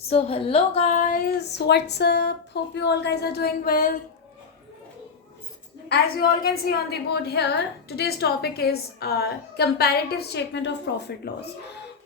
So hello guys, what's up? Hope you all guys are doing well. As you all can see on the board here, today's topic is comparative statement of profit loss.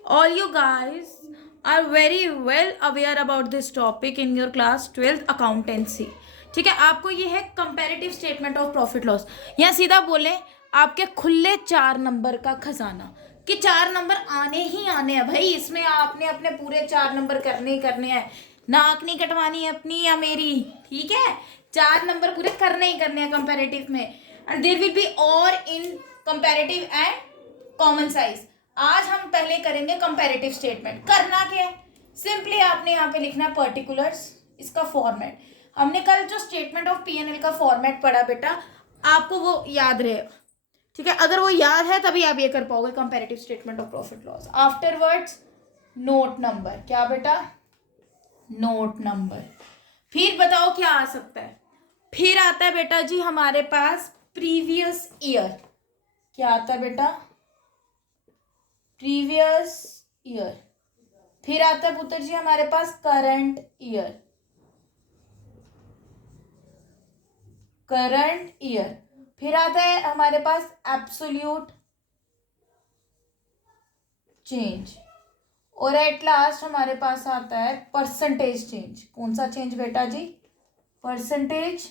All you guys are very well aware about this topic in your class 12th accountancy. ठीक है, आपको ये है comparative statement of profit loss. या सीधा बोले आपके खुले 4 नंबर का खजाना कि 4 नंबर आने ही आने हैं भाई. इसमें आपने अपने पूरे 4 नंबर करने ही करने हैं. नाक नहीं कटवानी अपनी या मेरी. ठीक है, 4 नंबर पूरे करने ही करने हैं कंपैरेटिव में. एंड देयर विल बी और इन कंपैरेटिव एंड कॉमन साइज. आज हम पहले करेंगे कंपैरेटिव स्टेटमेंट. करना क्या है, सिंपली आपने यहाँ पे लिखना है पर्टिकुलर्स, इसका फॉर्मेट. हमने कल जो स्टेटमेंट ऑफ पीएनएल का फॉर्मेट पढ़ा बेटा, आपको वो याद रहेगा. ठीक है, अगर वो याद है तभी आप ये कर पाओगे comparative statement of profit loss. Afterwards note number. क्या बेटा? Note number. फिर बताओ क्या आ सकता है. फिर आता है बेटा जी हमारे पास प्रीवियस ईयर. क्या आता है बेटा? Previous year. फिर आता है पुत्र जी हमारे पास करंट ईयर. Current year. फिर आता है हमारे पास एब्सोल्यूट चेंज. और एट लास्ट हमारे पास आता है परसेंटेज चेंज. कौन सा चेंज बेटा जी? Percentage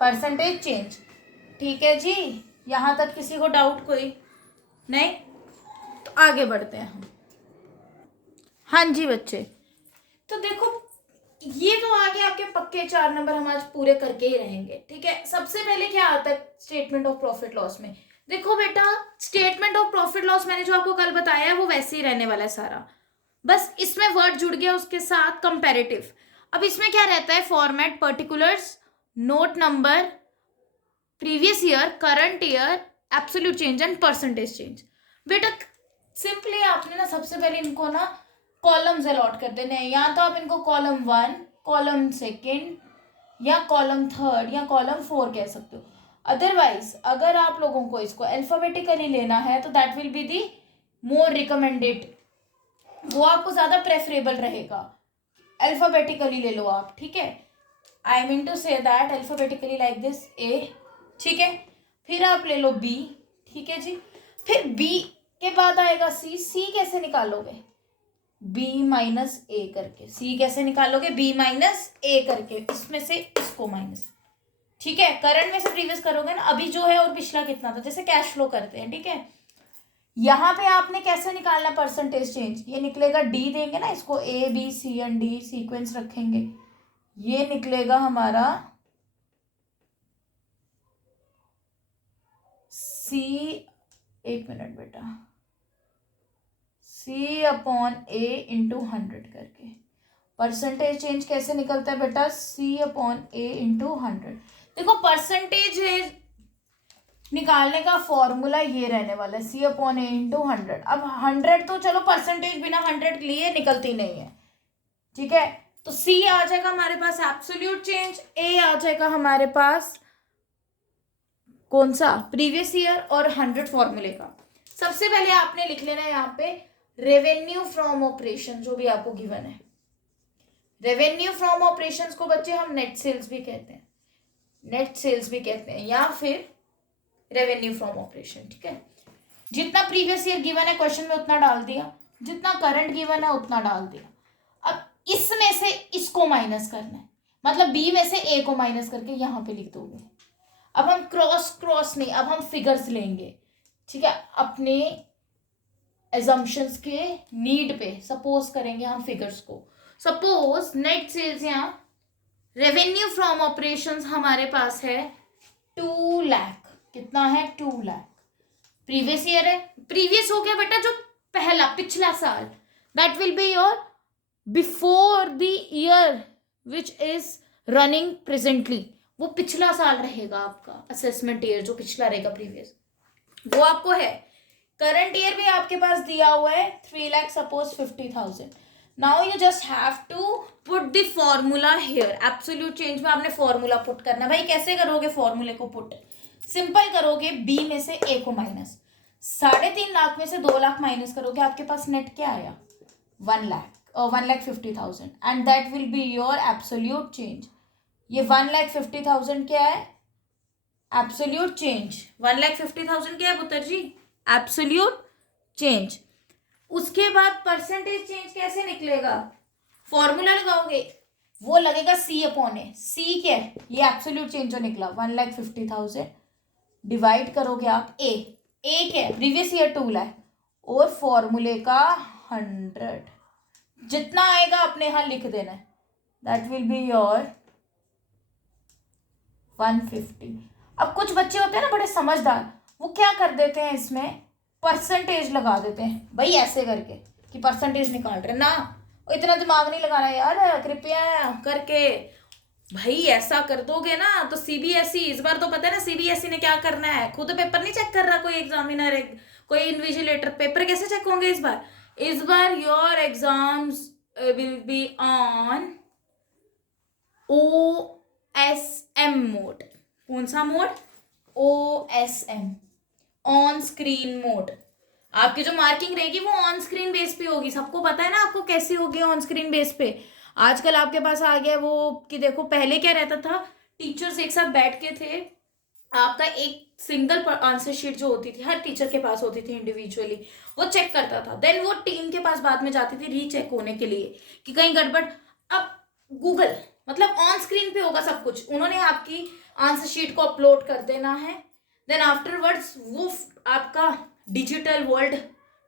percentage change. ठीक है जी, यहां तक किसी को डाउट कोई नहीं? तो आगे बढ़ते हैं हम. हाँ जी बच्चे, तो देखो ये तो आगे आपके पक्के 4 नंबर हम आज पूरे करके ही रहेंगे. ठीक है, सबसे पहले क्या आता है स्टेटमेंट ऑफ प्रॉफिट लॉस में. देखो बेटा, स्टेटमेंट ऑफ प्रॉफिट लॉस मैंने जो आपको कल बताया है वो वैसे ही रहने वाला है सारा. बस इसमें वर्ड जुड़ गया उसके साथ कंपैरेटिव. अब इसमें क्या रहता है? Format, particulars, note number, previous year, current year, absolute change and percentage change. बेटा सिंपली आपने ना सबसे पहले इनको ना कॉलम्स अलॉट कर देने हैं. या तो आप इनको कॉलम 1, कॉलम 2 या कॉलम 3 या कॉलम 4 कह सकते हो. अदरवाइज अगर आप लोगों को इसको अल्फाबेटिकली लेना है तो that will be the more recommended. वो आपको ज्यादा प्रेफरेबल रहेगा. अल्फाबेटिकली ले लो आप. ठीक है, I mean to say that alphabetically like this A. ठीक है, फिर आप ले लो बी. ठीक है जी, फिर बी के बाद आएगा सी. सी कैसे निकालोगे? बी माइनस ए करके. सी कैसे निकालोगे? बी माइनस ए करके. इसमें से इसको माइनस. ठीक है, करंट में से प्रीवियस करोगे ना. अभी जो है और पिछला कितना था, जैसे कैश फ्लो करते हैं. ठीक है, यहाँ पे आपने कैसे निकालना परसेंटेज चेंज. ये निकलेगा डी, देंगे ना इसको A B C and D sequence रखेंगे. ये निकलेगा हमारा सी. एक मिनट बेटा, सी अपॉन ए इंटू 100 करके. परसेंटेज चेंज कैसे निकलता है बेटा? सी अपॉन ए इंटू 100. देखो परसेंटेज निकालने का फॉर्मूला ये रहने वाला है, सी अपॉन ए इंटू 100. अब 100 तो चलो परसेंटेज बिना 100 लिए निकलती नहीं है. ठीक है, तो सी आ जाएगा हमारे पास एब्सोल्यूट चेंज, ए आ जाएगा हमारे पास कौन सा? प्रीवियस ईयर और 100 फॉर्मूले का. सबसे पहले आपने लिख लेना है यहाँ पे रेवेन्यू फ्रॉम ऑपरेशन, जो भी आपको गिवन है. रेवेन्यू फ्रॉम ऑपरेशंस को बच्चे हम नेट सेल्स भी कहते हैं, नेट सेल्स भी कहते हैं, या फिर रेवेन्यू फ्रॉम ऑपरेशन. ठीक है, जितना प्रीवियस ईयर गिवन है क्वेश्चन में उतना डाल दिया, जितना करंट गिवन है उतना डाल दिया. अब इसमें से इसको माइनस करना है, मतलब बी में से ए को माइनस करके यहाँ पे लिख दोगे. अब हम क्रॉस नहीं, अब हम फिगर्स लेंगे. ठीक है, अपने एजम्पशंस के नीड पे सपोज करेंगे हम फिगर्स को. सपोज नेट सेल्स या रेवेन्यू फ्रॉम ऑपरेशंस हमारे पास है 2 लाख. कितना है? 2 लाख. प्रीवियस ईयर है, प्रीवियस हो गया बेटा जो पहला पिछला साल. That will be your before the year which is running presently. वो पिछला साल रहेगा आपका असेसमेंट ईयर, जो पिछला रहेगा प्रीवियस, वो आपको है. करंट ईयर भी आपके पास दिया हुआ है 3 lakh suppose 50,000. Now you just have to put the formula here. Absolute change में आपने फॉर्मूला पुट करना. भाई कैसे करोगे फॉर्मूले को पुट? सिंपल करोगे बी में से ए को माइनस, 3.5 लाख में से 2 लाख माइनस करोगे, आपके पास नेट क्या आया? 1 lakh, 1,50,000, and that will be your absolute change. ये 1,50,000 क्या है? Absolute change. 1,50,000 क्या है पुत्र जी? Absolute change. उसके बाद परसेंटेज चेंज कैसे निकलेगा? फॉर्मूला लगाओगे, वो लगेगा सी अपॉन ए। सी क्या है? ये एब्सोल्यूट चेंज जो निकला 1,50,000 डिवाइड करोगे आप ए। ए क्या है? प्रीवियस ईयर 2 लाख और फॉर्मूले का 100, जितना आएगा अपने यहां लिख देना है, दैट विल बी योर 150। अब कुछ बच्चे होते हैं ना बड़े समझदार, वो क्या कर देते हैं, इसमें परसेंटेज लगा देते हैं भाई ऐसे करके कि परसेंटेज निकाल रहे ना। इतना दिमाग नहीं लगाना यार, कृपया करके। भाई ऐसा कर दोगे ना तो सीबीएसई इस बार तो पता है ना सीबीएसई ने क्या करना है, खुद पेपर नहीं चेक कर रहा कोई एग्जामिनर, कोई इन्विजिलेटर, पेपर कैसे चेक होंगे इस बार? इस बार your exams will be on OSM mode. कौन सा mode? OSM, on screen mode. आपकी जो मार्किंग रहेगी वो ऑन स्क्रीन बेस पे होगी। सबको पता है ना आपको कैसी होगी ऑन स्क्रीन बेस पे। आजकल आपके पास आ गया वो कि देखो पहले क्या रहता था, टीचर्स एक साथ बैठ के थे, आपका एक सिंगल आंसर शीट जो होती थी हर टीचर के पास होती थी इंडिविजुअली, वो चेक करता था, देन वो टीम के पास बाद में जाती थी रीचेक होने के लिए कि कहीं गड़बड़। अब गूगल मतलब ऑन स्क्रीन पे होगा सब कुछ, उन्होंने आपकी आंसर शीट को अपलोड कर देना है, देन आफ्टरवर्ड्स वो आपका डिजिटल वर्ल्ड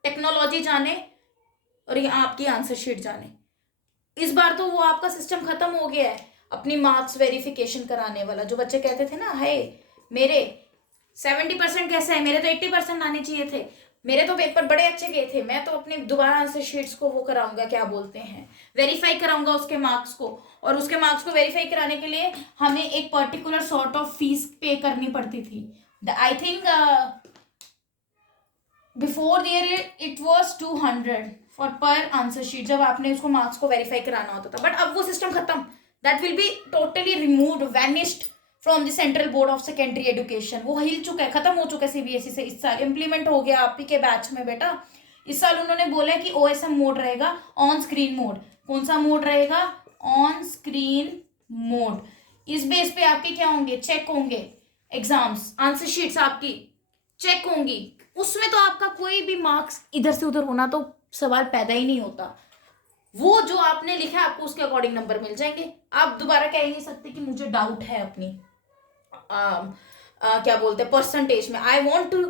टेक्नोलॉजी जाने और ये आपकी आंसर शीट जाने। इस बार तो वो आपका सिस्टम खत्म हो गया है, अपनी मार्क्स वेरिफिकेशन कराने वाला। जो बच्चे कहते थे ना हाय मेरे 70% कैसे है, मेरे तो 80% आने चाहिए थे, मेरे तो पेपर बड़े अच्छे गए थे, मैं तो अपने दोबारा आंसर शीट्स को वो कराऊंगा, क्या बोलते हैं, वेरीफाई कराऊंगा उसके मार्क्स को। और उसके मार्क्स को वेरीफाई कराने के लिए हमें एक पर्टिकुलर सॉर्ट ऑफ फीस पे करनी पड़ती थी। I think before there it was 200 for per answer sheet, जब आपने उसको मार्क्स को वेरीफाई कराना होता था। बट अब वो सिस्टम खत्म, that will be totally removed, vanished from the central board of secondary education. वो हिल चुका है, खत्म हो चुका है सीबीएसई से। इस साल इम्प्लीमेंट हो गया आप ही के बैच में बेटा। इस साल उन्होंने बोला है कि OSM मोड रहेगा, ऑन स्क्रीन मोड। कौन सा मोड रहेगा? On screen mode. इस बेस पे आपके क्या होंगे? चेक होंगे एग्जाम्स, आंसर शीट्स आपकी चेक होंगी। उसमें तो आपका कोई भी मार्क्स इधर से उधर होना तो सवाल पैदा ही नहीं होता। वो जो आपने लिखा है आपको उसके अकॉर्डिंग नंबर मिल जाएंगे। आप दोबारा कह ही नहीं सकते कि मुझे डाउट है अपनी क्या बोलते हैं परसेंटेज में, I want to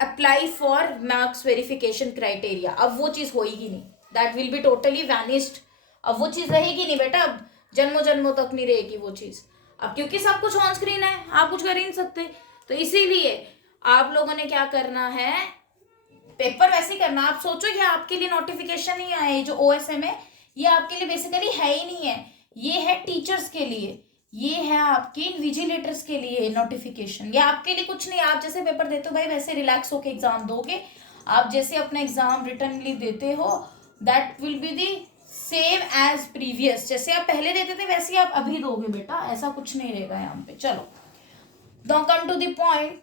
apply for marks verification criteria. अब वो चीज होगी नहीं, that will be totally vanished. अब वो चीज रहेगी नहीं बेटा, अब जन्मों जन्मों तक नहीं रहेगी वो चीज। अब क्योंकि सब कुछ ऑन स्क्रीन है, आप कुछ कर ही नहीं सकते। तो इसीलिए आप लोगों ने क्या करना है, पेपर वैसे ही करना। आप सोचो कि आपके लिए नोटिफिकेशन ही आए, जो OSM है ये आपके लिए बेसिकली है ही नहीं है, ये है टीचर्स के लिए, ये है आपके इन्विजिलेटर्स के लिए नोटिफिकेशन। ये आपके लिए कुछ नहीं, आप जैसे पेपर देते हो भाई वैसे रिलैक्स होके एग्जाम दोगे। आप जैसे अपना एग्जाम रिटर्नली देते हो that will be the same as previous, जैसे आप पहले देते थे वैसे ही आप अभी दोगे बेटा, ऐसा कुछ नहीं रहेगा यहाँ पे। चलो now come to the point,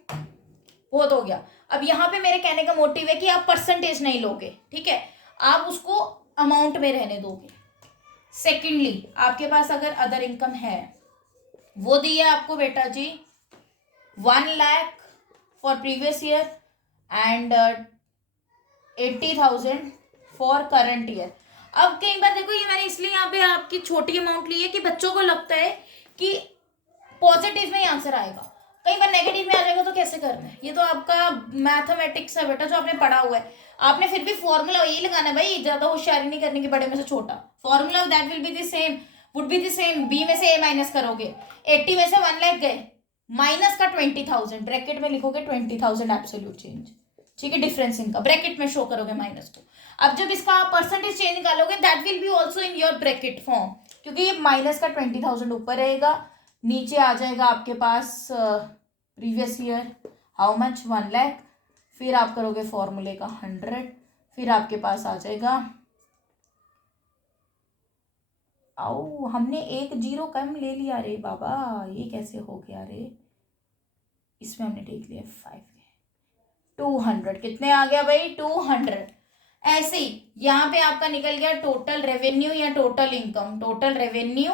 बहुत हो गया। अब यहाँ पे मेरे कहने का मोटिव है कि आप परसेंटेज नहीं लोगे, ठीक है, आप उसको अमाउंट में रहने दोगे। सेकेंडली आपके पास अगर अदर इनकम है, वो दी है आपको बेटा जी 1 lakh for previous year and 80,000 for current year. अब कई बार देखो, ये मैंने इसलिए यहाँ पे आपकी छोटी अमाउंट ली है कि बच्चों को लगता है कि पॉजिटिव में ही आंसर आएगा, कई बार नेगेटिव में आ जाएगा तो कैसे करना है। ये तो आपका मैथमेटिक्स है बेटा जो आपने पढ़ा हुआ है, आपने फिर भी फॉर्मूला यही लगाना है भाई, ज्यादा होशियारी नहीं करने की, बड़े में से छोटा formula that will be the same, would be the same. B में से ए माइनस करोगे, 80 में से 1 लाख गए, माइनस का 20,000 ब्रैकेट में लिखोगे 20,000 एब्सोल्यूट चेंज, ठीक है, डिफरेंस इनका ब्रैकेट में शो करोगे माइनस को। अब जब इसका परसेंटेज चेंज निकालोगे that will B also in your bracket form, क्योंकि ये माइनस का 20,000 ऊपर रहेगा, नीचे आ जाएगा आपके पास previous year how much 1 lakh, फिर आप करोगे फॉर्मूले का 100, फिर आपके पास आ जाएगा, आओ हमने एक जीरो कम ले लिया रे बाबा, ये कैसे हो गया रे, इसमें हमने देख लिया 5 200 कितने आ गया भाई 200। ऐसे ही यहाँ पे आपका निकल गया टोटल रेवेन्यू या टोटल इनकम, टोटल रेवेन्यू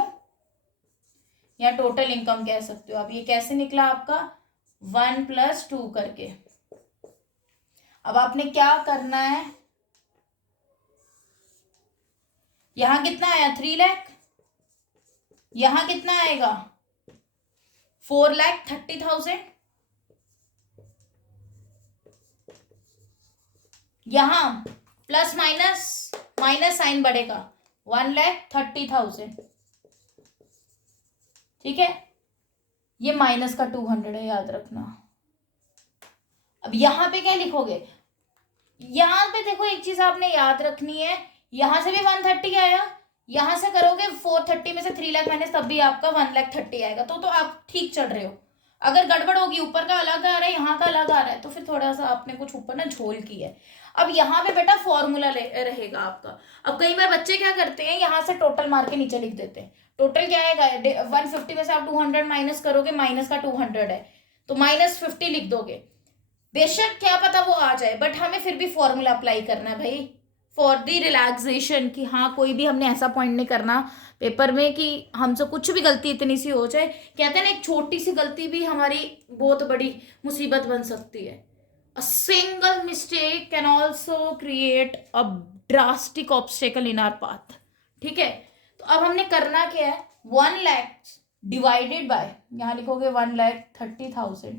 या टोटल इनकम कह सकते हो आप। ये कैसे निकला आपका 1+2 करके। अब आपने क्या करना है, यहां कितना आया 3 लाख, यहां कितना आएगा 4,30,000, यहां प्लस माइनस माइनस साइन बढ़ेगा 1,30,000। ठीक है, ये माइनस का 200 है, याद रखना। अब यहां पे क्या लिखोगे, यहां पे देखो एक चीज आपने याद रखनी है, यहां से भी 130 आया, यहां से करोगे 430 में से 3 लाख माइनस तब भी आपका 1,30,000 आएगा। तो आप ठीक चढ़ रहे हो। अगर गड़बड़ होगी, ऊपर का अलग आ रहा है यहाँ का अलग आ रहा है, तो फिर थोड़ा सा आपने कुछ ऊपर ना झोल की है। अब यहाँ पे बेटा फॉर्मूला रहेगा आपका। अब कई बार बच्चे क्या करते हैं, यहाँ से टोटल मार के नीचे लिख देते हैं। टोटल क्या आएगा 150 में से आप 200 माइनस करोगे, माइनस का 200 है तो -50 लिख दोगे। बेशक क्या पता वो आ जाए, बट हमें फिर भी फॉर्मूला अप्लाई करना है भाई फॉर दी रिलैक्सेशन, कि हाँ कोई भी हमने ऐसा पॉइंट नहीं करना पेपर में कि हमसे कुछ भी गलती इतनी सी हो जाए। कहते हैं ना एक छोटी सी गलती भी हमारी बहुत बड़ी मुसीबत बन सकती है। A single mistake can also create a drastic obstacle in our path. ठीक है, तो अब हमने करना क्या है, 1 लाख डिवाइडेड बाय, यहाँ लिखोगे 1,30,000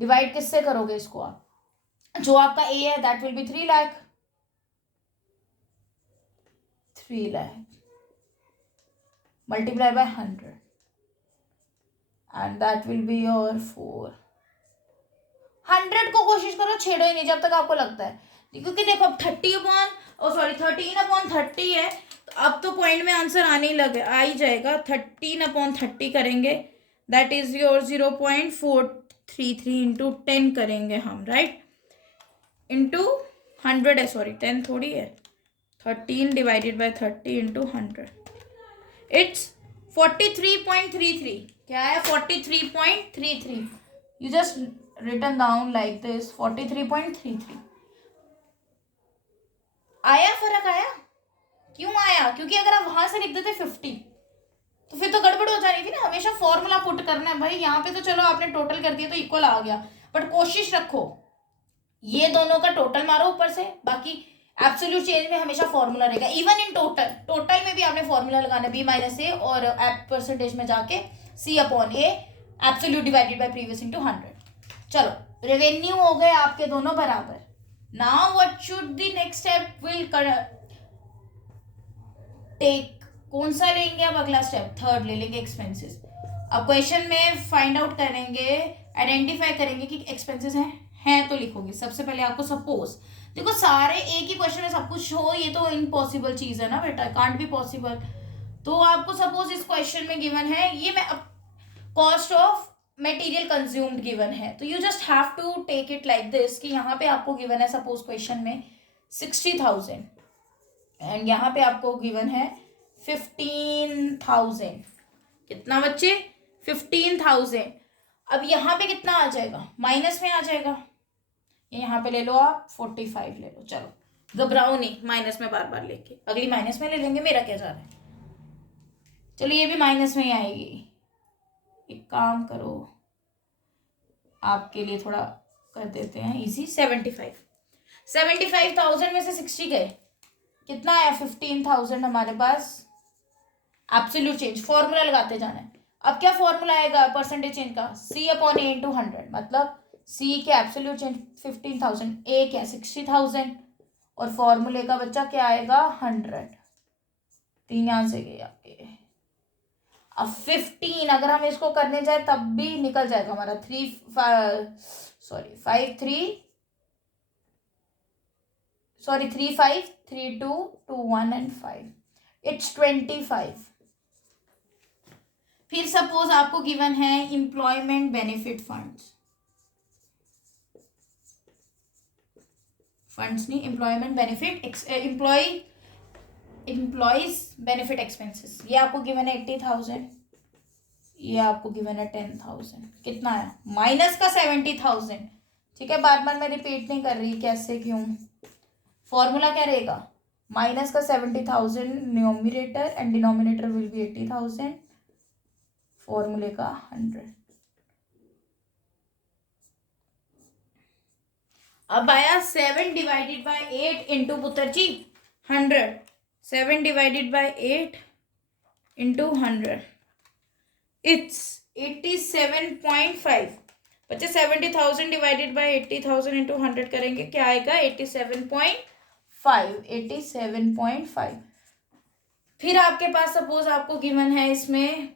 डिवाइड किससे करोगे इसको आप, जो आपका ए है that will B 3 lakh, 3 lakh multiply by 100 and that will be your 400 को कोशिश करो छेड़ो ही नहीं जब तक आपको लगता है, क्योंकि देखो अब 13/30 है, तो अब तो पॉइंट में आंसर आने ही लगे आ ही जाएगा। 13/30 करेंगे दैट इज योर 0.433 इंटू 10 करेंगे हम, राइट, इंटू 100 है, सॉरी 10 थोड़ी है, 13 डिवाइडेड बाय 30 इंटू 100 इट्स 43.33। क्या है 43.33, you just written down like this 43.33। आया फर्क आया, क्यों आया, क्योंकि अगर आप वहां से लिख देते 50 तो फिर तो गड़बड़ हो जानी थी ना। हमेशा फॉर्मूला पुट करना है भाई। यहाँ पे तो चलो आपने टोटल कर दिया तो इक्वल आ गया, बट कोशिश रखो ये दोनों का टोटल मारो ऊपर से, बाकी एब्सोल्यूट चेंज में हमेशा फॉर्मूला रहेगा। इवन इन टोटल में भी आपने फॉर्मूला लगाना b माइनस ए और परसेंटेज में जाके c/a absolute divided by previous into 100। चलो रेवेन्यू हो गए आपके दोनों बराबर। Now what should the next step will take, कौन सा लेंगे अब अगला स्टेप, थर्ड ले लेंगे एक्सपेंसेस। अब क्वेश्चन में फाइंड आउट करेंगे, आइडेंटिफाई करेंगे कि एक्सपेंसेस हैं तो लिखोगे। सबसे पहले आपको सपोज, देखो सारे एक ही क्वेश्चन में सब कुछ हो ये तो इम्पॉसिबल चीज है ना बेटा, कांट बी पॉसिबल। तो आपको सपोज इस क्वेश्चन में गिवन है ये मैं cost of material consumed given है, तो you just have to take it like this कि यहाँ पे आपको गिवन है सपोज क्वेश्चन में 60,000 एंड यहाँ पे आपको गिवन है 15,000। कितना बच्चे 15,000। अब यहाँ पे कितना आ जाएगा, माइनस में आ जाएगा, यहाँ पे ले लो आप 45 ले लो। चलो घबराओ नहीं, माइनस में बार बार लेके, अगली माइनस में ले लेंगे, मेरा क्या जा रहा है। चलो ये भी माइनस में ही आएगी। एक काम करो आपके लिए थोड़ा कर देते हैं इजी, 75,000 में से 60 गए, कितना आया 15,000 हमारे पास। एब्सोल्यूट चेंज फॉर्मूला लगाते जाना है। अब क्या फॉर्मूला आएगा परसेंटेज चेंज का, c/a इंटू 100, मतलब c के एब्सोल्यूट चेंज 15,000, a क्या 60,000 और फॉर्मूले का बच्चा क्या आएगा 100। 3 यहां से गए आपके। अब 15 अगर हम इसको करने जाए तब भी निकल जाएगा हमारा 3 5 3 2 2 1 एंड 5 इट्स 25। फिर सपोज आपको गिवन है एम्प्लॉयमेंट बेनिफिट फंड्स नहीं, employment benefit employees benefit expenses, ये आपको गिवन है 80,000, ये आपको गिवन है 10,000, कितना है माइनस का 70,000। ठीक है, बार बार मैं रिपीट नहीं कर रही कैसे क्यों। फॉर्मूला क्या रहेगा, माइनस का 70,000 numerator and denominator will be 80,000, फॉर्मूले का 100। अब आया 7 डिवाइडेड बाय 8 इंटू पुत्र जी 100। 7 डिवाइडेड बाय 8 इंटू 100 इट्स 87.5। बच्चे 70,000 डिवाइडेड बाय 80,000 इंटू 100 करेंगे, क्या आएगा 87.5। 87.5। फिर आपके पास सपोज आपको गिवन है इसमें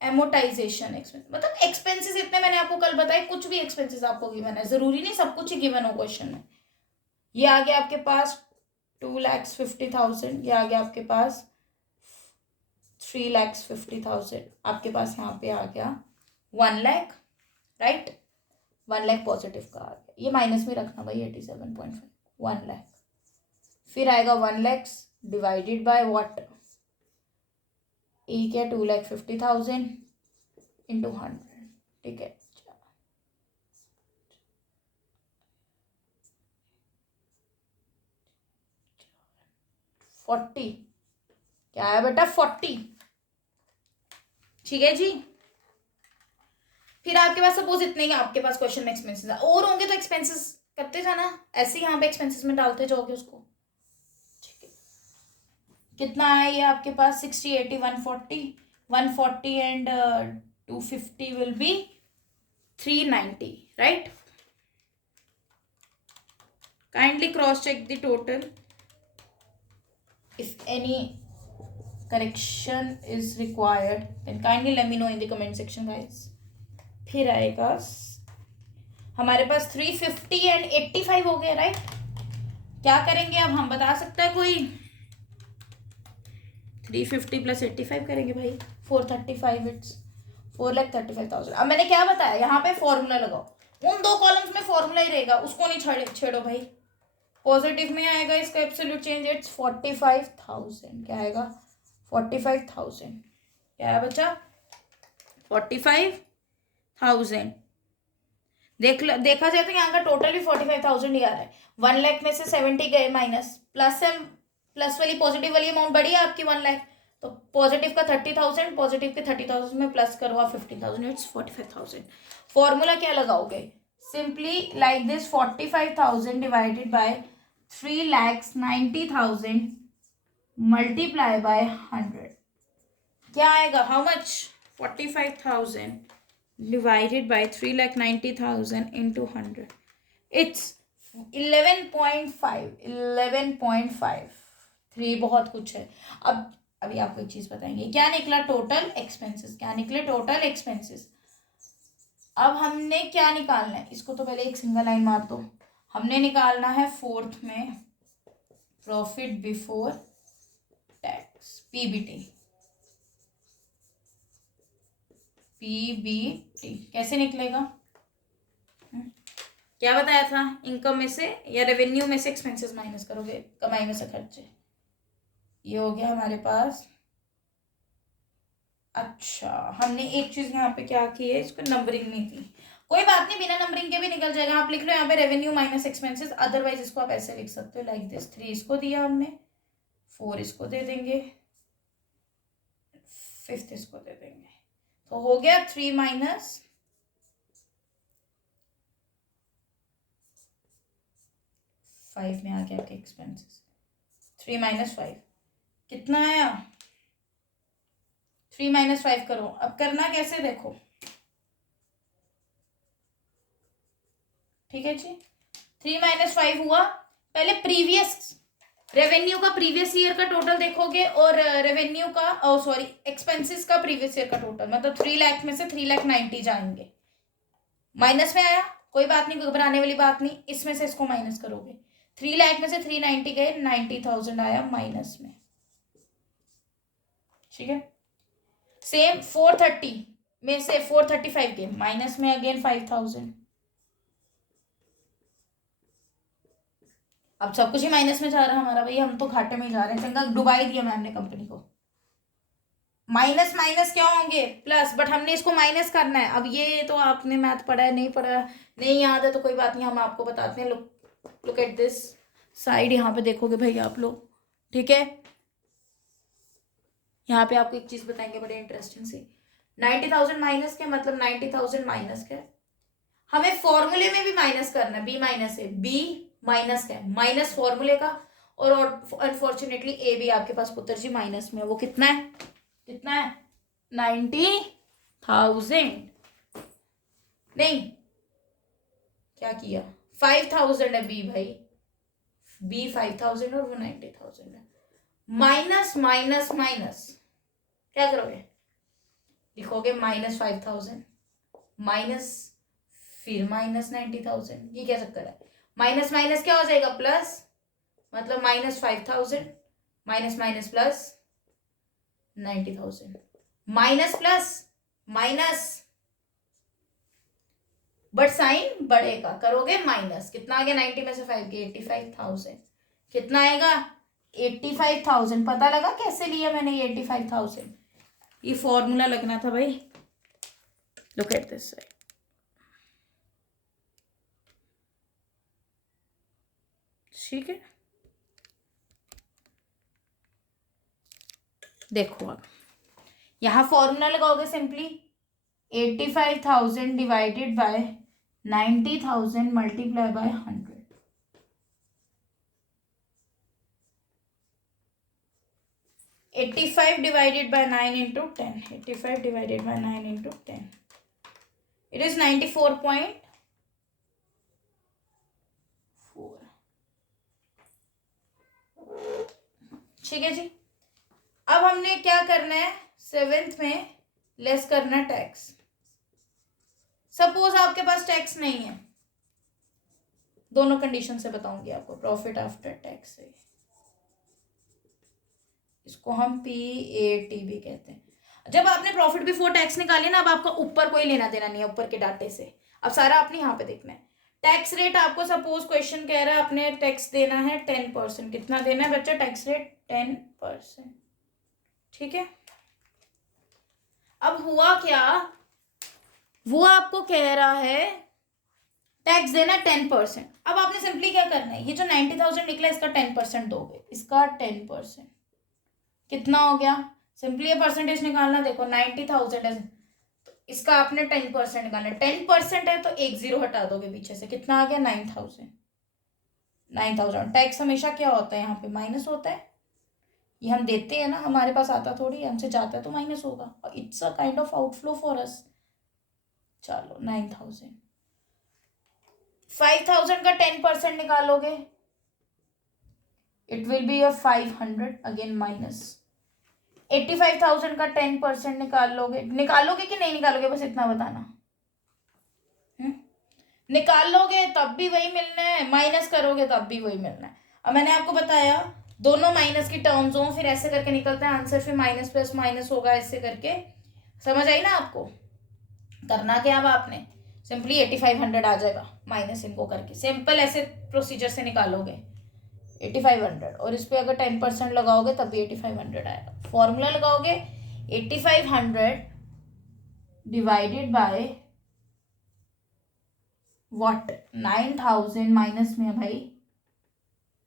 एमोटाइजेशन एक्सपेंस, मतलब एक्सपेंसेस इतने मैंने आपको कल बताए, कुछ भी एक्सपेंसेस आपको गिवन है, जरूरी नहीं सब कुछ ही गिवन हो क्वेश्चन में। ये आ गया आपके पास 2,50,000, ये आ गया आपके पास 3,50,000, आपके पास यहाँ पे आ गया 1 लाख, राइट। 1 लाख पॉजिटिव का आ गया, ये माइनस में रखना भाई 87.5, 1 लाख। फिर आएगा 1 लाख डिवाइडेड बाय व्हाट, ए क्या 2,50,000 इंटू 100, ठीक है। 40, क्या है बेटा 40, ठीक है जी। फिर आपके पास सपोज इतने ही आपके पास क्वेश्चन में एक्सपेंसेस और होंगे तो एक्सपेंसेस करते जाना, ऐसे ही यहाँ पे एक्सपेंसेस में डालते जाओगे उसको, ठीक है। कितना है ये आपके पास 60, 80, 140, 140 and 250 will be 390, right. Kindly cross check the total, if any correction is required then kindly let me know in the comment section guys। फिर आएगा हमारे पास 350 एंड 85 हो गए, राइट। क्या करेंगे अब हम, बता सकता है कोई। 350 प्लस 85 करेंगे भाई 435, इट्स 4,35,000। अब मैंने क्या बताया, यहाँ पे फॉर्मूला लगाओ, उन दो कॉलम्स में फॉर्मूला ही रहेगा, उसको नहीं छेड़ो भाई। पॉजिटिव में आएगा इसका एब्सोल्यूट चेंज, इट्स 45,000, क्या आएगा 45,000, क्या है बच्चा 45,000। देखा जाए तो यहाँ का टोटल भी 45,000 ही आ रहा है। 1 लाख में से 70 गए माइनस, प्लस वाली पॉजिटिव वाली अमाउंट बढ़ी है आपकी 1 लाख, तो पॉजिटिव का 30,000, पॉजिटिव के 30,000 में प्लस करवा 15,000, इट्स 45,000। फॉर्मूला क्या लगाओगे, simply like this 45,000 divided by 3,90,000 multiply by 100, क्या आएगा how much 45,000 divided by 3,90,000 into 100, it's 11.5। 11.5, 3 बहुत कुछ है। अब अभी आपको एक चीज बताएंगे, क्या निकला टोटल एक्सपेंसेस, क्या निकले टोटल एक्सपेंसेस। अब हमने क्या निकालना है, इसको तो पहले एक सिंगल लाइन मार दो। हमने निकालना है 4th में profit before tax, PBT. PBT कैसे निकलेगा, क्या बताया था, इनकम में से या रेवेन्यू में से एक्सपेंसेस माइनस करोगे, कमाई में से खर्चे। ये हो गया हमारे पास। अच्छा हमने एक चीज यहाँ पे क्या की है, इसको नंबरिंग नहीं थी, कोई बात नहीं, बिना नंबरिंग के भी निकल जाएगा। आप लिख लो यहाँ पे रेवेन्यू माइनस एक्सपेंसेस, अदरवाइज इसको आप ऐसे लिख सकते हो लाइक दिस। 3 इसको दिया हमने, 4 इसको दे देंगे, 5th इसको दे देंगे, तो हो गया 3 माइनस 5 में आ गया आपके एक्सपेंसेस। 3 माइनस 5 कितना आया, 3 माइनस 5 करो। अब करना कैसे देखो, ठीक है जी। 3 माइनस 5 हुआ, पहले प्रीवियस रेवेन्यू का प्रीवियस ईयर का टोटल देखोगे और रेवेन्यू का सॉरी एक्सपेंसेस का प्रीवियस ईयर का टोटल, मतलब 3 लाख में से 3,90,000 जाएंगे। माइनस में आया कोई बात नहीं, घबराने वाली बात नहीं, इसमें से इसको माइनस करोगे। 3 लाख में से 390 गए, 90,000 आया माइनस में, ठीक है। सेम 430 में से 435 के माइनस में अगेन 5,000। अब सब कुछ ही माइनस में जा रहा है हमारा, भाई हम तो घाटे में जा रहे हैं, चंगा डुबाई दिया मैम ने कंपनी को। माइनस माइनस क्या होंगे, प्लस, बट हमने इसको माइनस करना है। अब ये तो आपने मैथ पढ़ा है, नहीं पढ़ा, नहीं याद है तो कोई बात नहीं, हम आपको बताते हैं। लुक एट दिस साइड, यहाँ पे देखोगे भाई आप लोग, ठीक है। यहाँ पे आपको एक चीज बताएंगे बड़े इंटरेस्टिंग सी। 90,000 माइनस क्या मतलब, 90,000 माइनस क्या, हमें फॉर्मूले में भी माइनस करना है। बी माइनस है, बी माइनस क्या है, माइनस फॉर्मूले का। और अनफॉर्चुनेटली ए भी आपके पास पुत्र जी माइनस में है। वो कितना है, कितना है, 90,000, नहीं क्या किया, 5,000 है बी भाई, बी 5,000 और वो 90,000 है। माइनस माइनस माइनस क्या करोगे, लिखोगे -5,000 माइनस, फिर -90,000। ये क्या चक्कर है, माइनस माइनस क्या हो जाएगा, प्लस, मतलब -5,000 minus minus plus 90,000, minus plus minus, but sign बढ़ेगा, करोगे माइनस, कितना आ गया 90 में से 5 के 85,000, कितना आएगा 85,000। पता लगा कैसे लिया मैंने ये 85,000, ये फॉर्मूला लगना था भाई। लुक एट दिस साइड, ठीक है। देखो अब यहां फॉर्मूला लगाओगे simply, 85,000 divided by 90,000 multiply by 100। 85 divided by 9 into 10. 85 divided by 9 into 10. It is 94.4. ठीक है जी। अब हमने क्या करना है, 7th में लेस करना है टैक्स। सपोज आपके पास टैक्स नहीं है, दोनों कंडीशन से बताऊंगी आपको, प्रॉफिट आफ्टर टैक्स से, इसको हम PAT भी कहते हैं। जब आपने प्रॉफिट बिफोर टैक्स निकाली ना, अब आपका ऊपर कोई लेना देना नहीं है, ऊपर के डाटे से, अब सारा आपने यहाँ पे देखना है। टैक्स रेट आपको सपोज क्वेश्चन कह रहा है आपने टैक्स देना है 10%, कितना देना है बच्चा, टैक्स रेट 10%, ठीक है। अब हुआ क्या, वो आपको कह रहा है टैक्स देना 10%। अब आपने सिंपली क्या करना है, ये जो 90,000 निकला इसका 10% दोगे, इसका 10% कितना हो गया, सिंपली ये परसेंटेज निकालना। देखो 90,000 है तो इसका आपने 10% निकालना है, 10% है तो एक जीरो हटा दोगे पीछे से, कितना आ गया 9,000। 9,000 टैक्स हमेशा क्या होता है, यहाँ पे माइनस होता है, ये हम देते हैं ना, हमारे पास आता थोड़ी, हमसे जाता है तो माइनस होगा, और it's a kind of outflow for us. चलो 9,000, 5,000 का 10% निकालोगे, it will be a 500 again minus. 85,000 का 10% निकालोगे कि नहीं निकालोगे, बस इतना बताना। निकाल लोगे तब भी वही मिलना है, माइनस करोगे तब भी वही मिलना है। अब मैंने आपको बताया दोनों माइनस की टर्म्स हो, फिर ऐसे करके निकलता है आंसर, फिर माइनस प्लस माइनस होगा, ऐसे करके। समझ आई ना आपको, करना क्या अब आपने, सिंपली 8500 आ जाएगा, माइनस इनको करके सिंपल ऐसे प्रोसीजर से निकालोगे 8500, और इस पर अगर 10% लगाओगे तब भी 8500 आएगा। फॉर्मूला लगाओगे 8500 डिवाइडेड बाय व्हाट, 9,000 माइनस में है भाई,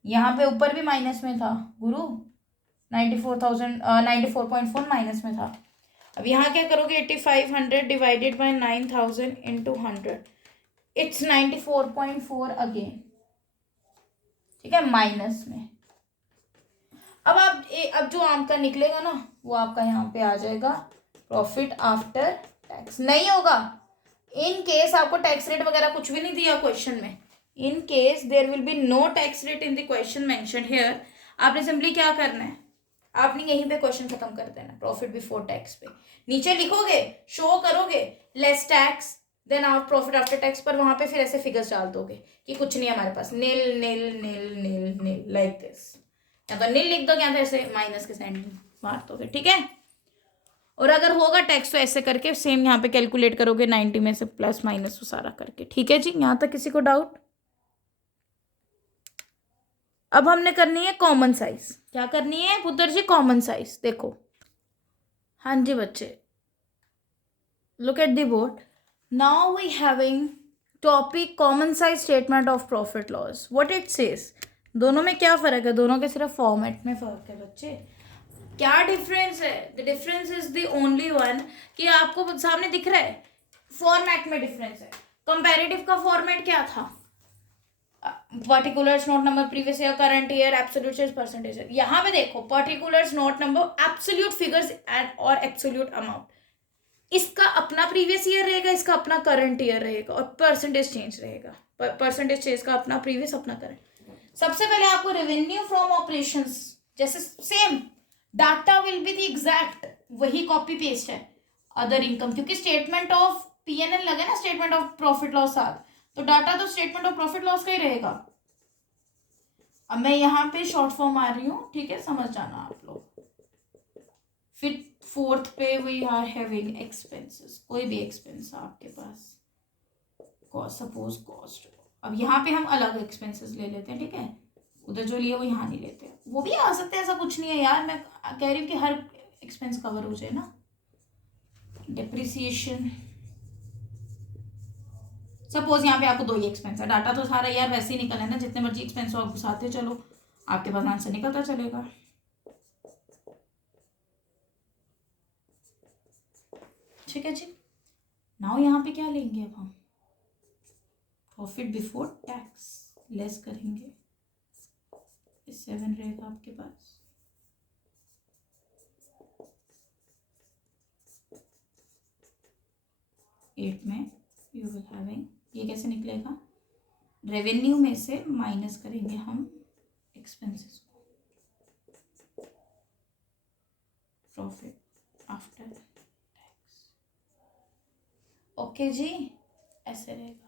यहाँ पे ऊपर भी माइनस में था गुरु, 94,000 माइनस में था। अब यहाँ क्या करोगे, 8500 divided by 9,000 into 100, it's 94.4 again, ठीक है, माइनस में। अब अब जो आपका निकलेगा ना, वो आपका यहाँ पे आ जाएगा प्रॉफिट आफ्टर टैक्स। नहीं होगा, इन केस आपको टैक्स रेट वगैरह कुछ भी नहीं दिया क्वेश्चन में, in case there will be no tax rate in the question mention here, आपने सिंपली क्या करना है, आपने यहीं पे क्वेश्चन खत्म कर देना, प्रॉफिट बिफोर टैक्स पे नीचे लिखोगे, शो करोगे लेस टैक्स, देन आप प्रॉफिट आफ्टर टैक्स पर वहां पे फिर ऐसे फिगर्स डाल दोगे कि कुछ नहीं है हमारे पास, नील नील नील नील नील, लाइक दिस, या तो नील लिख दो, या तो ऐसे माइनस के साइन मार दोगे, ठीक है। और अगर होगा टैक्स तो ऐसे करके सेम यहाँ पे कैलकुलेट करोगे, 90 में से प्लस माइनस सारा करके, ठीक है जी। यहाँ तक किसी को डाउट? अब हमने करनी है कॉमन साइज, क्या करनी है पुत्र जी, कॉमन साइज। देखो हाँ जी बच्चे, look at the board. Now we having topic common size statement of profit loss. What it says, दोनों में क्या फर्क है? दोनों के सिर्फ फॉर्मेट में फर्क है बच्चे। क्या डिफरेंस है? The difference is the only one कि आपको सामने दिख रहा है, फॉर्मेट में डिफरेंस है। कंपैरेटिव का फॉर्मेट क्या था? Particulars, note number, previous year, current year, absolute change, percentage. यहाँ पे देखो particulars, note number, absolute figures and और एब्सोल्यूट अमाउंट। इसका अपना प्रीवियस ईयर रहेगा, इसका अपना करंट ईयर रहेगा और परसेंटेज चेंज रहेगा। परसेंटेज चेंज का अपना प्रीवियस, अपना करंट। सबसे पहले आपको रेवेन्यू फ्रॉम ऑपरेशंस, जैसे same data will be the exact वही कॉपी पेस्ट है। अदर इनकम, क्योंकि स्टेटमेंट ऑफ पीएनएल लगे ना स्टेटमेंट ऑफ प्रॉफिट लॉस साथ, तो डाटा तो स्टेटमेंट ऑफ प्रॉफिट लॉस का ही रहेगा। अब मैं यहाँ पे शॉर्ट फॉर्म आ रही हूँ, ठीक है, समझ जाना आप लोग। फिर फोर्थ पे वी आर हैविंग एक्सपेंसेस, कोई भी एक्सपेंस आपके पास, सपोज कॉस्ट। अब यहाँ पे हम अलग एक्सपेंसेस ले लेते हैं, ठीक है, उधर जो लिए वो यहाँ नहीं लेते, वो भी आ सकते हैं, ऐसा कुछ नहीं है यार। मैं कह रही हूँ कि हर एक्सपेंस कवर हो जाए ना। डिप्रिसिएशन, सपोज यहाँ पे आपको दो ही एक्सपेंस है, डाटा तो सारा यार वैसे ही निकल है ना, जितने मर्जी एक्सपेंस हो आप घुसाते चलो, आपके पास आंसर निकलता चलेगा। ठीक है जी। नाउ यहाँ पे क्या लेंगे अब हम? प्रॉफिट बिफोर टैक्स लेस करेंगे, 7 रहेगा आपके पास। एट में यू विल हैविंग, ये कैसे निकलेगा? रेवेन्यू में से माइनस करेंगे हम एक्सपेंसेस को, प्रॉफिट आफ्टर टैक्स। ओके जी, ऐसे रहेगा।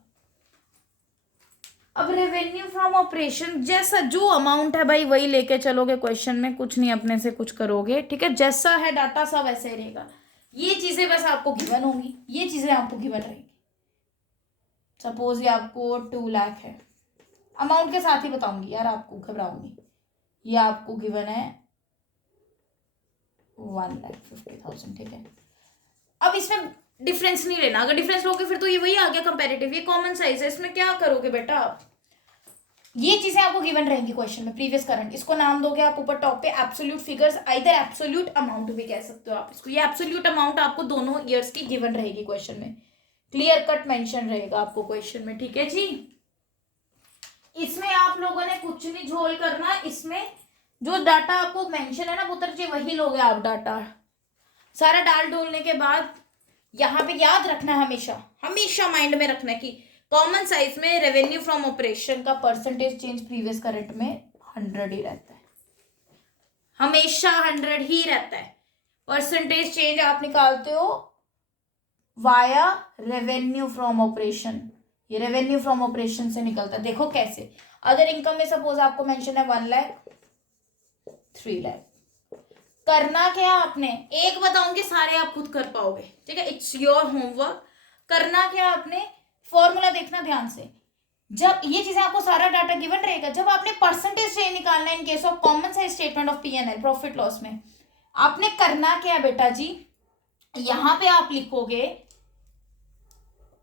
अब रेवेन्यू फ्रॉम ऑपरेशन, जैसा जो अमाउंट है भाई वही लेके चलोगे क्वेश्चन में, कुछ नहीं अपने से कुछ करोगे, ठीक है। जैसा है डाटा सब ऐसे ही रहेगा। ये चीजें बस आपको गिवन होंगी, ये चीजें आपको गिवन रहेंगी। सपोज ये आपको 2 लाख है, अमाउंट के साथ ही बताऊंगी यार, आपको घबराऊंगी। ये आपको गिवन है 1,50,000, ठीक है। अब इसमें डिफरेंस नहीं लेना, अगर डिफरेंस लोगे फिर तो ये वही आ गया कंपैरेटिव, ये कॉमन साइज है। इसमें क्या करोगे बेटा आप? ये चीजें आपको गिवन रहेंगी क्वेश्चन में, प्रीवियस करंट, इसको नाम दोगे आप ऊपर टॉप पे absolute figures, either absolute amount भी कह सकते हो आप इसको। ये एब्सोल्यूट अमाउंट आपको दोनों ईयर्स की गिवन रहेगी क्वेश्चन में, क्लियर कट मेंशन रहेगा आपको क्वेश्चन में, ठीक है जी। इसमें आप लोगों ने कुछ नहीं झोल करना, इसमें जो डाटा आपको मेंशन है ना पुत्र जी, वही लोगे आप डाटा। सारा डाल डोलने के बाद यहाँ पे याद रखना है, हमेशा हमेशा माइंड में रखना है कि कॉमन साइज में रेवेन्यू फ्रॉम ऑपरेशन का परसेंटेज चेंज प्रीवियस करंट में 100 ही रहता है, हमेशा 100 ही रहता है। परसेंटेज चेंज आप निकालते हो वाया रेवेन्यू फ्रॉम ऑपरेशन, ये रेवेन्यू फ्रॉम ऑपरेशन से निकलता है। देखो कैसे, अदर इनकम में सपोज आपको मेंशन है 1 लाख, 3 लाख। करना क्या आपने, एक बताऊंगी सारे आप खुद कर पाओगे, ठीक है, इट्स योर होमवर्क। करना क्या आपने, फॉर्मूला देखना ध्यान से। जब ये चीजें आपको सारा डाटा गिवन रहेगा, जब आपने परसेंटेज चेंज निकालना है in case of common size statement of PNL profit loss में, आपने करना क्या है बेटा जी, यहां पे आप लिखोगे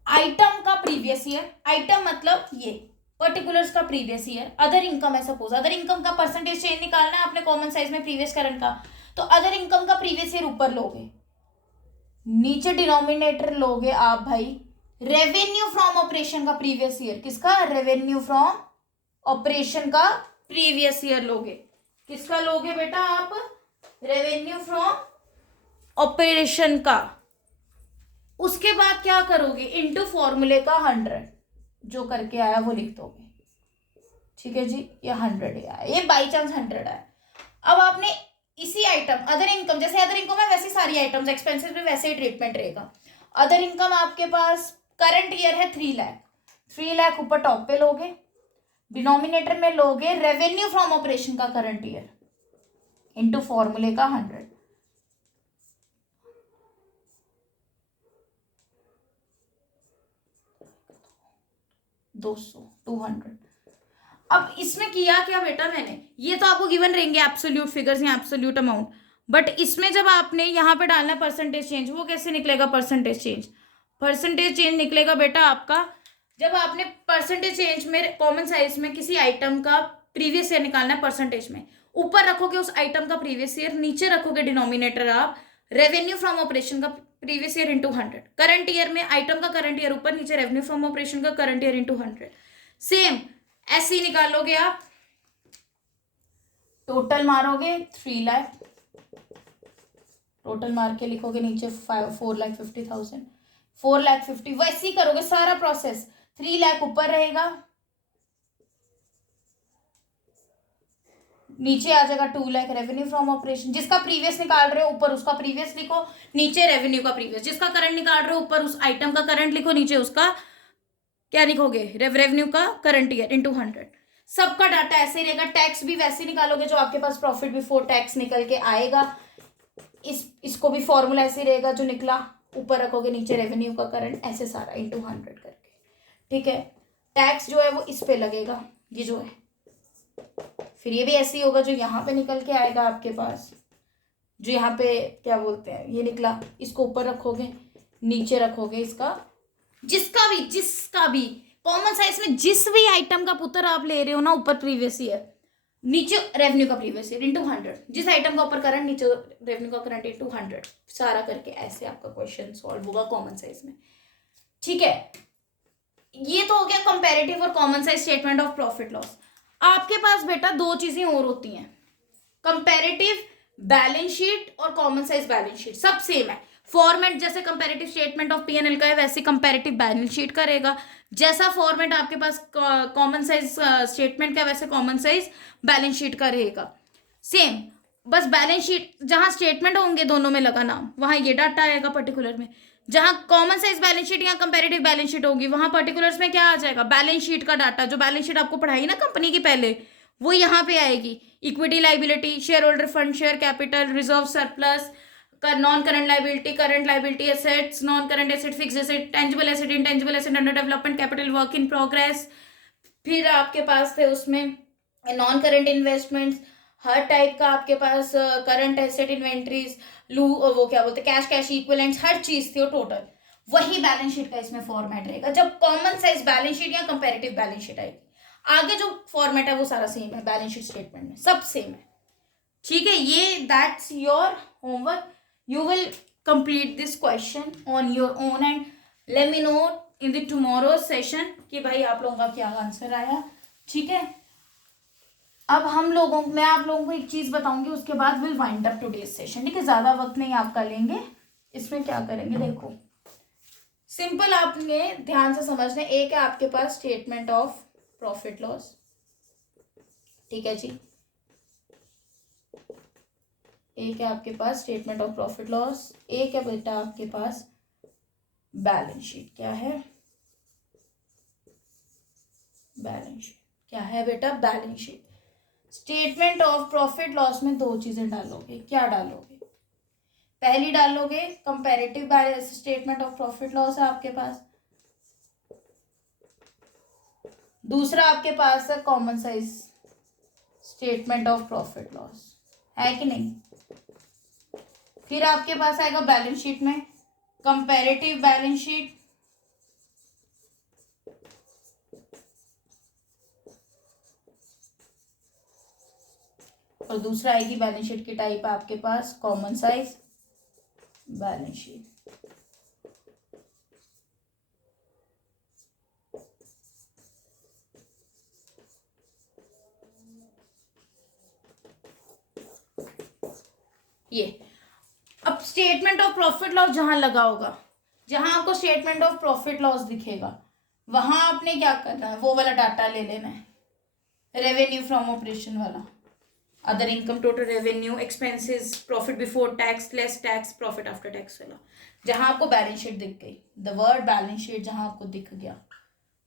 आइटम का प्रीवियस ईयर, आइटम मतलब ये पर्टिकुलर्स का प्रीवियस ईयर, अदर इनकम है सपोज, अदर इनकम का परसेंटेज चेंज निकालना है आपने कॉमन साइज में प्रीवियस करंट का, तो अदर इनकम का प्रीवियस ईयर ऊपर लोगे, नीचे डिनोमिनेटर लोगे आप भाई रेवेन्यू फ्रॉम ऑपरेशन का प्रीवियस ईयर, किसका, रेवेन्यू फ्रॉम ऑपरेशन का प्रीवियस ईयर लोगे, किसका लोगे बेटा आप, रेवेन्यू फ्रॉम ऑपरेशन का। उसके बाद क्या करोगे, इनटू फॉर्मूले का 100, जो करके आया वो लिख दोगे, ठीक है जी। ये 100 आया, ये बाई चांस 100 आया। अब आपने इसी आइटम अदर इनकम, जैसे अदर इनकम है वैसी सारी आइटम्स एक्सपेंसेस में वैसे ही ट्रीटमेंट रहेगा। अदर इनकम आपके पास करंट ईयर है 3 लाख, 3 लाख ऊपर टॉप पे लोगे, डिनोमिनेटर में लोगे रेवेन्यू फ्रॉम ऑपरेशन का करंट ईयर इनटू फॉर्मूले का 100, $200, 200। अब इसमें किया क्या बेटा मैंने, ये तो आपको गिवन रहेंगे एब्सोल्यूट फिगर्स या एब्सोल्यूट अमाउंट, बट इसमें जब आपने यहाँ पे डालना है परसेंटेज चेंज, वो कैसे निकलेगा परसेंटेज चेंज? परसेंटेज चेंज निकलेगा बेटा आपका जब आपने परसेंटेज चेंज में कॉमन साइज में किसी आइटम का प्रीवियस ईयर निकालना है परसेंटेज में, ऊपर रखोगे उस आइटम का प्रीवियस ईयर, नीचे रखोगे डिनोमिनेटर आप रेवेन्यू फ्रॉम ऑपरेशन का previous year into 100। Current year में आइटम का करंट ईयर ऊपर, नीचे रेवेन्यू फ्रॉम ऑपरेशन का करंट ईयर इंटू 100। सेम ऐसे ही निकालोगे आप, टोटल मारोगे 3 लाख, टोटल मार के लिखोगे नीचे 4,50,000, 4,50,000 वैसे ही करोगे सारा प्रोसेस। 3 लाख ऊपर रहेगा, नीचे आ जाएगा 2 लाख रेवेन्यू फ्रॉम ऑपरेशन, जिसका प्रीवियस निकाल रहे हो ऊपर उसका प्रीवियस लिखो, नीचे रेवेन्यू का प्रीवियस, जिसका करंट निकाल रहे हो ऊपर उस आइटम का करंट लिखो, नीचे उसका क्या लिखोगे रेवेन्यू का करंट ईयर इंटू 100। सबका डाटा ऐसे ही रहेगा। टैक्स भी वैसे ही निकालोगे जो आपके पास प्रॉफिट बिफोर टैक्स निकल के आएगा, इसको भी फॉर्मूला ऐसे ही रहेगा जो निकला, ऊपर रखोगे नीचे रेवेन्यू का करंट, ऐसे सारा इंटू 100 करके। ठीक है, टैक्स जो है वो इस पे लगेगा, ये जो है, फिर ये भी ऐसे ही होगा जो यहाँ पे निकल के आएगा आपके पास, जो यहाँ पे क्या बोलते हैं ये निकला, इसको ऊपर रखोगे, नीचे रखोगे इसका जिसका भी कॉमन साइज में जिस भी आइटम का पुत्र आप ले रहे हो ना, ऊपर प्रीवियस ईयर, नीचे रेवेन्यू का प्रीवियस ईयर इंटू 100, जिस आइटम का ऊपर करंट नीचे रेवेन्यू का करंट इंटू 100, सारा करके ऐसे आपका क्वेश्चन सॉल्व होगा कॉमन साइज में। ठीक है, ये तो हो गया कंपैरेटिव और common size statement of profit loss. आपके पास बेटा दो चीजें और होती हैं, कंपैरेटिव बैलेंस शीट और कॉमन साइज बैलेंस शीट, सब सेम है फॉर्मेट। जैसे कंपैरेटिव स्टेटमेंट ऑफ P&L का है वैसे कंपैरेटिव बैलेंस शीट का रहेगा, जैसा फॉर्मेट आपके पास कॉमन साइज स्टेटमेंट का वैसे कॉमन साइज बैलेंस शीट का रहेगा सेम। बस बैलेंस शीट जहां स्टेटमेंट होंगे दोनों में लगा नाम, वहां ये डाटा आएगा पर्टिकुलर में, जहां कॉमन साइज बैलेंस शीट या कंपैरेटिव बैलेंस शीट होगी वहां पर्टिकुलर्स में क्या आ जाएगा, बैलेंस शीट का डाटा, जो बैलेंस शीट आपको पढ़ाई ना कंपनी की पहले, वो यहाँ पे आएगी। Equity liability, share holder fund, share capital, reserve surplus, non current liability, current liability, assets, non current asset, fix asset, tangible asset, intangible asset, under development, capital work in progress. फिर आपके पास थे उसमें नॉन करंट इन्वेस्टमेंट्स, हर type का आपके पास current asset, inventories, वो क्या बोलते हैं कैश इक्विवेलेंट्स, हर चीज थी वो टोटल। वही बैलेंस शीट का इसमें फॉर्मेट रहेगा जब कॉमन साइज बैलेंस शीट या कंपैरेटिव बैलेंस शीट आएगी। आगे जो फॉर्मेट है वो सारा सेम है, बैलेंस शीट स्टेटमेंट में सब सेम है। ठीक है, ये that's your homework, you will complete this question on your own and let me know in the tomorrow session कि भाई आप लोगों का क्या आंसर आया। ठीक है, अब मैं आप लोगों को एक चीज बताऊंगी, उसके बाद will wind up today's session. ठीक है, ज्यादा वक्त नहीं आपका लेंगे, इसमें क्या करेंगे देखो, सिंपल आपने ध्यान से समझना। एक है आपके पास स्टेटमेंट ऑफ प्रॉफिट लॉस, ठीक है जी, एक है आपके पास स्टेटमेंट ऑफ प्रॉफिट लॉस, एक है बेटा आपके पास बैलेंस शीट। क्या है बैलेंस शीट? क्या है बेटा balance sheet? Statement of profit loss में दो चीजें डालोगे। क्या डालोगे? पहली डालोगे comparative statement of profit loss है आपके पास, दूसरा आपके पास है common size statement of profit loss, है कि नहीं? फिर आपके पास आएगा बैलेंस शीट में कंपैरेटिव बैलेंस शीट, और दूसरा आएगी बैलेंस शीट की टाइप आपके पास कॉमन साइज बैलेंस शीट। ये अब स्टेटमेंट ऑफ प्रॉफिट लॉस जहां लगा होगा, जहां आपको स्टेटमेंट ऑफ प्रॉफिट लॉस दिखेगा, वहां आपने क्या करना है, वो वाला डाटा ले लेना है, रेवेन्यू फ्रॉम ऑपरेशन वाला, other income, total revenue, expenses, profit before tax, less tax, profit after tax वाला। जहां आपको बैलेंस शीट दिख गई, द वर्ड बैलेंस शीट जहां आपको दिख गया,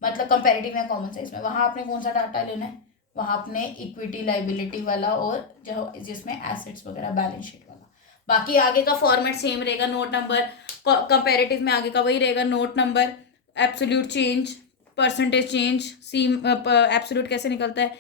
मतलब कंपैरेटिव या कॉमन साइज में, वहां आपने कौन सा डाटा लेना है, वहां आपने इक्विटी लाइबिलिटी वाला और जो जिसमें एसेट्स वगैरह बैलेंस शीट वाला। बाकी आगे का फॉर्मेट सेम रहेगा, नोट नंबर, कंपैरेटिव में आगे का वही रहेगा, note number, absolute change, percentage change, see absolute कैसे निकलता है,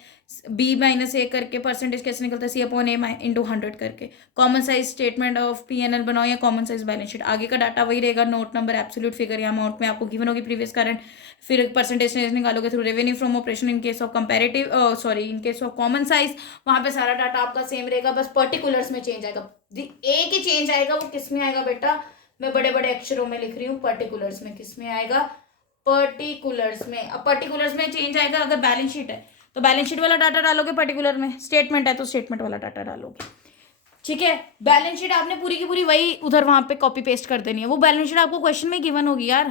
बी माइनस ए करके परसेंटेज कैसे निकलता है, सी अपॉन ए इंटू 100 करके। Common size statement of P&L बनाओ या कॉमन साइज बैलेंस शीट, आगे का डाटा वही रहेगा, नोट नंबर, एब्सोल्यूट फिगर या अमाउंट में आपको गिवन होगी प्रीवियस करंट, फिर परसेंटेज निकालोगे through revenue from operation in case of comparative in case of common size, वहां पे सारा डाटा आपका सेम रहेगा, बस पर्टिकुलर्स में चेंज आएगा। एक ही चेंज आएगा, वो किस में आएगा बेटा, मैं बड़े बड़े अक्षरों में लिख रही हूँ, पर्टिकुलर्स में। किस में आएगा, पर्टिकुलर्स में। अब पर्टिकुलर्स में चेंज आएगा, अगर बैलेंस शीट है तो बैलेंस शीट वाला डाटा डालोगे पर्टिकुलर में, स्टेटमेंट है तो स्टेटमेंट वाला डाटा डालोगे, ठीक है। बैलेंस शीट आपने पूरी की पूरी वही उधर वहां पे कॉपी पेस्ट कर देनी है, वो बैलेंस शीट आपको क्वेश्चन में गिवन होगी यार,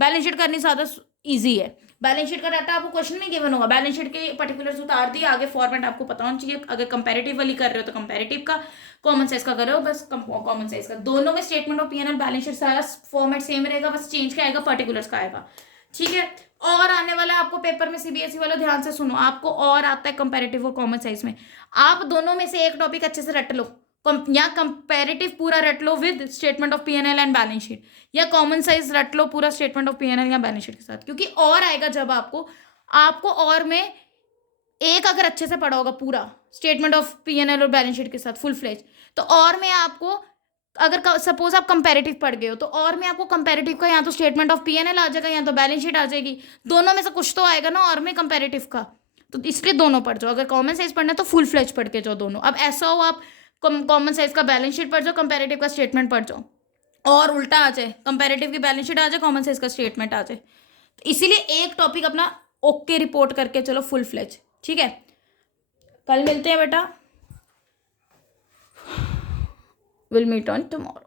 बैलेंस शीट करनी ज्यादा इजी है। बैलेंस शीट का डाटा आपको क्वेश्चन में गिवन होगा, बैलेंस शीट के पर्टिकुलर्स उतार दिए, आगे फॉर्मेट आपको पता होना चाहिए। अगर कंपैरेटिव वाली कर रहे हो तो कंपैरेटिव का, कॉमन साइज का कर रहे हो बस कॉमन साइज का। दोनों में statement of P&L balance sheet सारा फॉर्मेट सेम रहेगा, बस चेंज क्या आएगा, पर्टिकुलर्स का आएगा, ठीक है। और आने वाला आपको पेपर में CBSE वाला, ध्यान से सुनो, आपको और आता है कंपैरेटिव और कॉमन साइज में। आप दोनों में से एक टॉपिक अच्छे से रट लो, या कंपैरेटिव पूरा रट लो with statement of P&L and balance sheet, या कॉमन साइज रट लो पूरा स्टेटमेंट ऑफ P&L या बैलेंस शीट के साथ, क्योंकि और आएगा जब आपको और में एक अगर अच्छे से पढ़ा होगा पूरा स्टेटमेंट ऑफ P&L और बैलेंस शीट के साथ फुल फ्लेज, तो और में आपको अगर सपोज आप कंपैरेटिव पढ़ गए हो तो और में आपको कंपैरेटिव का या तो स्टेटमेंट ऑफ P&L आ जाएगा या तो बैलेंस शीट आ जाएगी, दोनों में से कुछ तो आएगा ना और में कंपैरेटिव का, तो इसलिए दोनों पढ़ जाओ। अगर कॉमन साइज पढ़ना है तो फुल फ्लेज पढ़ के जाओ दोनों। अब ऐसा हो आप कॉमन साइज का बैलेंस शीट पढ़ जाओ, कंपैरेटिव का स्टेटमेंट पढ़ जाओ, और उल्टा आ जाए, कंपैरेटिव की बैलेंस शीट आ जाए, कॉमन साइज का स्टेटमेंट आ जाए, तो इसीलिए एक टॉपिक अपना ओके रिपोर्ट करके चलो फुल फ्लेज, ठीक है। कल मिलते हैं बेटा, विल मीट ऑन टुमारो।